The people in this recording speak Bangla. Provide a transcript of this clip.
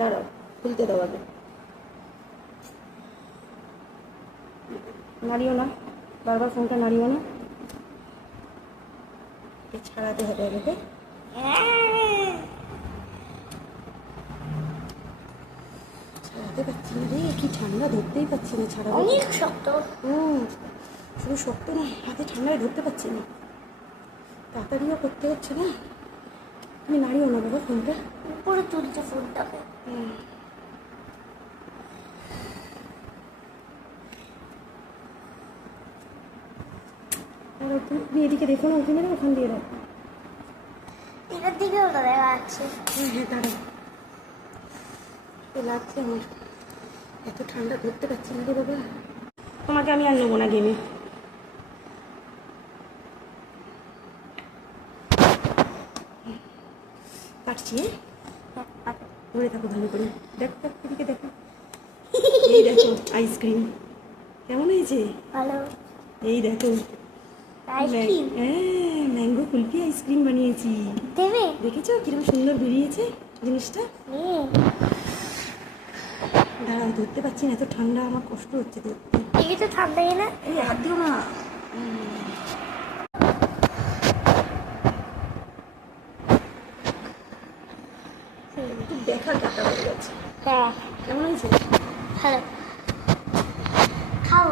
দাঁড়াও, খুলতে দাও আগে। নাড়িও না, বারবার ফোনটা নাড়িও না, ছাড়াতে হবে আগে। ছাড়াতে পারছি না রে, কি ঠান্ডা, ধরতেই পারছি না। ছাড়া অনেক শক্ত। শুধু শক্ত না, হাতে ঠান্ডায় ধরতে পারছি না, তাড়াতাড়িও করতে হচ্ছে না। তুমি নাড়িও না বাবা ফোনটা, উপরে তুলছে ফোনটাকে। তুমি এদিকে দেখো না, ওখানে না, ওখান দিয়ে রাখো। এটার দিকেও তো দেখা যাচ্ছে। হ্যাঁ দাঁড়াও, লাগছে আমার, এত ঠান্ডা ধরতে পারছি না রে বাবা। তোমাকে আমি আর নেবো না গেমে। কাটছি, ধরে থাকো ভালো করে। দেখো দেখো, এদিকে দেখো, এই দেখো আইসক্রিম কেমন হয়েছে। ভালো এই দেখো আইসক্রিম হ্যাঁ, ম্যাঙ্গো কুলফি আইসক্রিম বানিয়েছি। দেবে? দেখেছো কিরকম সুন্দর বেরিয়েছে জিনিসটা। দাঁড়াও, ধরতে পারছি না, এত ঠান্ডা, আমার কষ্ট হচ্ছে ধরতে। এই তো ঠান্ডা না। এই হাত দিও না। একটু দেখার কাটা হয়ে গেছে। হ্যাঁ কেমন হয়েছে? ভালো। খাও।